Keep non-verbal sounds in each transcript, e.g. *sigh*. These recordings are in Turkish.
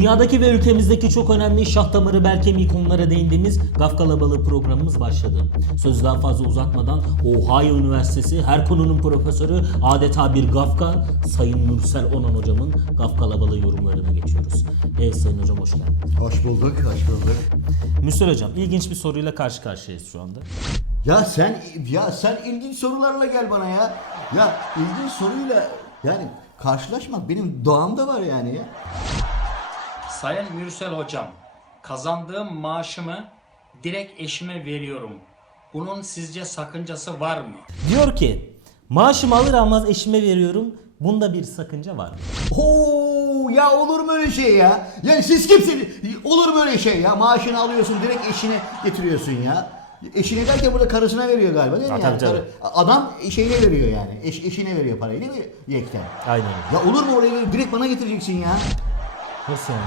Dünyadaki ve ülkemizdeki çok önemli şah damarı bel kemiği konulara değindiğimiz Gafkala Balığı programımız başladı. Sözü daha fazla uzatmadan Ohio Üniversitesi her konunun profesörü adeta bir Gafka Sayın Nursel Onan hocamın Gafkala Balığı yorumlarına geçiyoruz. Evet Sayın hocam hoş geldiniz. Hoş bulduk, hoş bulduk. Mürsel hocam ilginç bir soruyla karşı karşıyayız şu anda. Ya sen ya sen ilginç sorularla gel bana ya. Ya ilginç soruyla yani karşılaşmak benim doğamda var yani ya. Sayın Mürsel Hocam, kazandığım maaşımı direkt eşime veriyorum. Bunun sizce sakıncası var mı? Diyor ki maaşımı alır almaz eşime veriyorum. Bunda bir sakınca var mı? Oo ya olur mu öyle şey ya? Yani siz kimsiniz? Olur mu öyle şey ya? Maaşını alıyorsun direkt eşine getiriyorsun ya. Eşine derken burada karısına veriyor galiba değil mi? Ha, yani? tabii, tabii. Karı- adam şeyine veriyor yani. Eş, eşine veriyor parayı değil mi? Yekten. Aynen öyle. Ya olur mu oraya direkt bana getireceksin ya? Nasıl yani?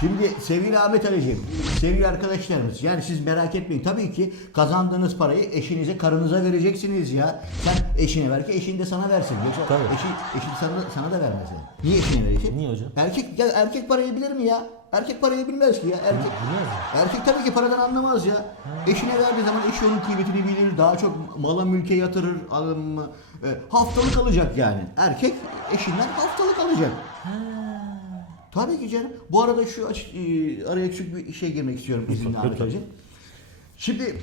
Şimdi sevgili Ahmet Ali'ciğim, sevgili arkadaşlarımız yani siz merak etmeyin. Tabii ki kazandığınız parayı eşinize, karınıza vereceksiniz ya. Sen eşine ver ki eşin de sana versin. Yoksa Tabii. eşi, eşin sana, sana da vermez. yani. Niye eşine verecek? Niye hocam? Erkek, ya erkek parayı bilir mi ya? Erkek parayı bilmez ki ya. Erkek, Bilmez mi? erkek tabii ki paradan anlamaz ya. Eşine verdiği zaman eşi onun kıymetini bilir. Daha çok mala mülke yatırır. Alın mı? E, haftalık alacak yani. Erkek eşinden haftalık alacak. Tabii ki canım. Bu arada şu aç, e, araya küçük bir şey girmek istiyorum izinle. *laughs* Hocam. Şimdi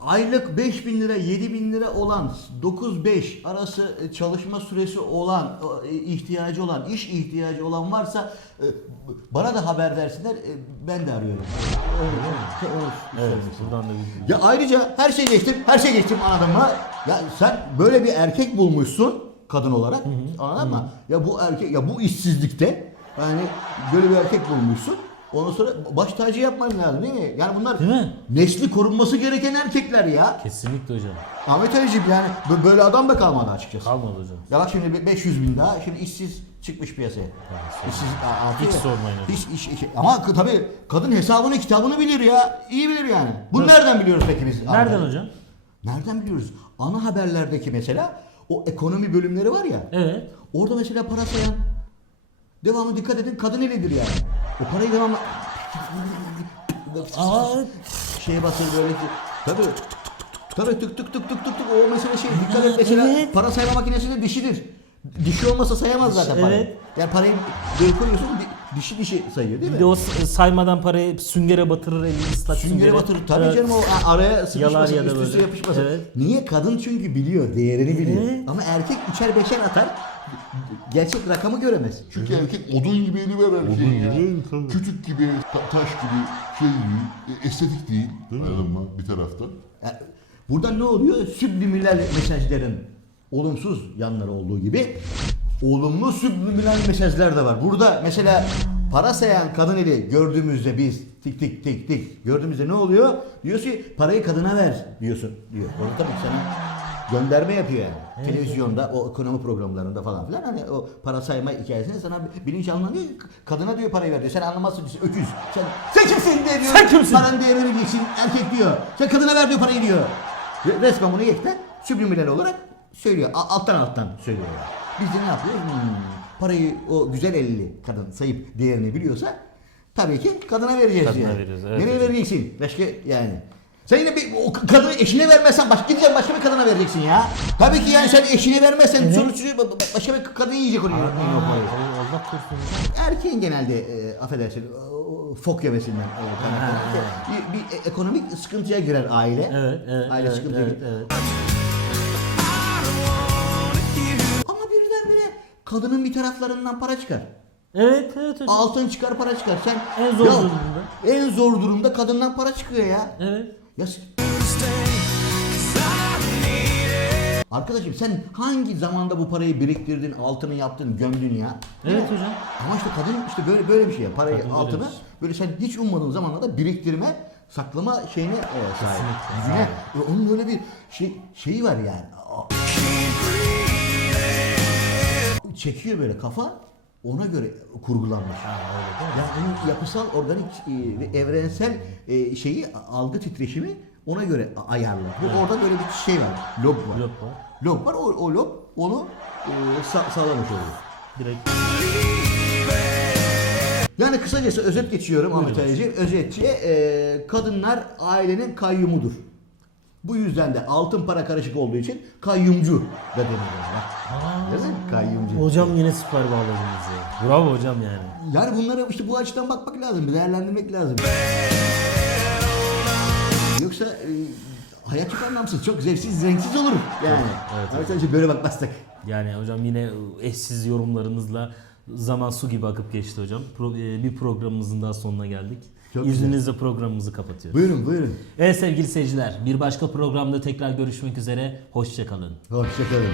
aylık 5 bin lira, 7 bin lira olan, 9-5 arası e, çalışma süresi olan, e, ihtiyacı olan, iş ihtiyacı olan varsa bana da haber versinler. Ben de arıyorum. Evet buradan da bir Ya ayrıca her şey geçtim, her şey geçtim mı? Ya sen böyle bir erkek bulmuşsun kadın olarak anladın mı? Ya bu erkek, ya bu işsizlikte yani böyle bir erkek bulmuşsun. Ondan sonra baş tacı yapman lazım değil mi? Yani bunlar Değil mi? nesli korunması gereken erkekler ya. Kesinlikle hocam. Ahmet Ali'ciğim yani bö- böyle adam da kalmadı açıkçası. Kalmadı hocam. Ya bak şimdi 500 bin daha şimdi işsiz çıkmış piyasaya. İşsiz, a- altı Hiç sormayın hocam. Hiç, iş, iş- ama k- tabii kadın hesabını kitabını bilir ya. İyi bilir yani. Bunu nereden biliyoruz peki biz? Nereden hocam? Nereden biliyoruz? Ana haberlerdeki mesela o ekonomi bölümleri var ya. Evet. Orada mesela para sayan devamlı dikkat edin kadın elidir yani. O parayı devamlı Aa, şeye basır böyle ki tabii tabii tık tık tık tık tık tık o mesela şey dikkat et mesela evet. para sayma makinesinde dişidir. Dişi olmasa sayamaz zaten parayı. evet. Yani parayı böyle koyuyorsun di- dişi dişi sayıyor değil bir mi? de o saymadan parayı süngere batırır elini ıslak Süngere batırır. Tabii Evet. canım o araya sıkışmasın, ya da üst üste yapışmasın. Evet. Niye? Kadın çünkü biliyor, değerini biliyor. Evet. Ama erkek üçer beşer atar, gerçek rakamı göremez. Çünkü erkek odun gibi eli ver erkeğin ya. Küçük gibi, ta- taş gibi, şey değil, e, estetik değil. Anladın mı? Bir tarafta. Yani burada ne oluyor? Subliminal mesajların olumsuz yanları olduğu gibi olumlu subliminal mesajlar da var. Burada mesela para sayan kadın eli gördüğümüzde biz tik tik tik tik gördüğümüzde ne oluyor? Diyor ki parayı kadına ver diyorsun diyor. Orada tabii sana gönderme yapıyor yani. Televizyonda o ekonomi programlarında falan filan hani o para sayma hikayesinde sana diyor ki, kadına diyor parayı ver diyor. Sen anlamazsın diyor. Öküz. Sen, sen kimsin diye diyor. Sen kimsin? Paranın değerini bileceksin. Erkek diyor. Sen kadına ver diyor parayı diyor. Re- Resmen bunu yekten subliminal olarak söylüyor. A- alttan alttan söylüyor. Biz de ne yapıyoruz? Hmm, parayı o güzel elli kadın sayıp değerini biliyorsa tabii ki kadına vereceğiz Kadına yani. veriyoruz, evet Nereye vereceksin? Başka yani. Sen yine bir, o kadını eşine vermezsen başka gideceksin başka bir kadına vereceksin ya. Tabii ki yani sen eşine vermezsen sonuç başka bir kadın yiyecek onu. Allah korusun. Erkeğin genelde e, affedersin fok yemesinden bir, bir e- ekonomik sıkıntıya girer aile. Evet, evet, Aile evet, sıkıntıya evet, girer. evet. Ama birdenbire kadının bir taraflarından para çıkar. Evet, evet hocam. Altın çıkar para çıkar. Sen En zor Ya, durumda. En zor durumda kadından para çıkıyor ya. Evet. Arkadaşım sen hangi zamanda bu parayı biriktirdin, altını yaptın, gömdün ya? Evet hocam. Ama işte kadın işte böyle böyle bir şey ya. Parayı Kadın altını şey. böyle sen hiç ummadığın zamanlarda biriktirme, saklama şeyine e, sahip. Kesinlikle. Gücüne. Ve onun böyle bir şey şeyi var yani. Aa. Çekiyor böyle kafa ona göre kurgulanmış. Yani onun yapısal, organik e, ve evrensel e, şeyi algı titreşimi ona göre ayarlı. Bu orada böyle bir şey var. Lob var. Lob var. Lob var. O, o lob onu e, sa- sağlamış oluyor. Direkt. Yani kısacası özet geçiyorum Ahmet Ali'ciğim. Özetçi e, kadınlar ailenin kayyumudur. Bu yüzden de altın para karışık olduğu için kayyumcu da. Değil mi? Kayyumcu. Hocam yine süper bağladınız ya. Bravo hocam yani. Yani bunlara işte bu açıdan bakmak lazım, değerlendirmek lazım. Yoksa e, hayat çok anlamsız, çok zevksiz, renksiz olur yani. Evet, Evet, evet. böyle bakmazsak. Yani hocam yine eşsiz yorumlarınızla zaman su gibi akıp geçti hocam. Pro- e, bir programımızın daha sonuna geldik. Çok güzel. İzninizle programımızı kapatıyoruz. Buyurun, buyurun. Evet sevgili seyirciler bir başka programda tekrar görüşmek üzere. Hoşçakalın. Hoşçakalın.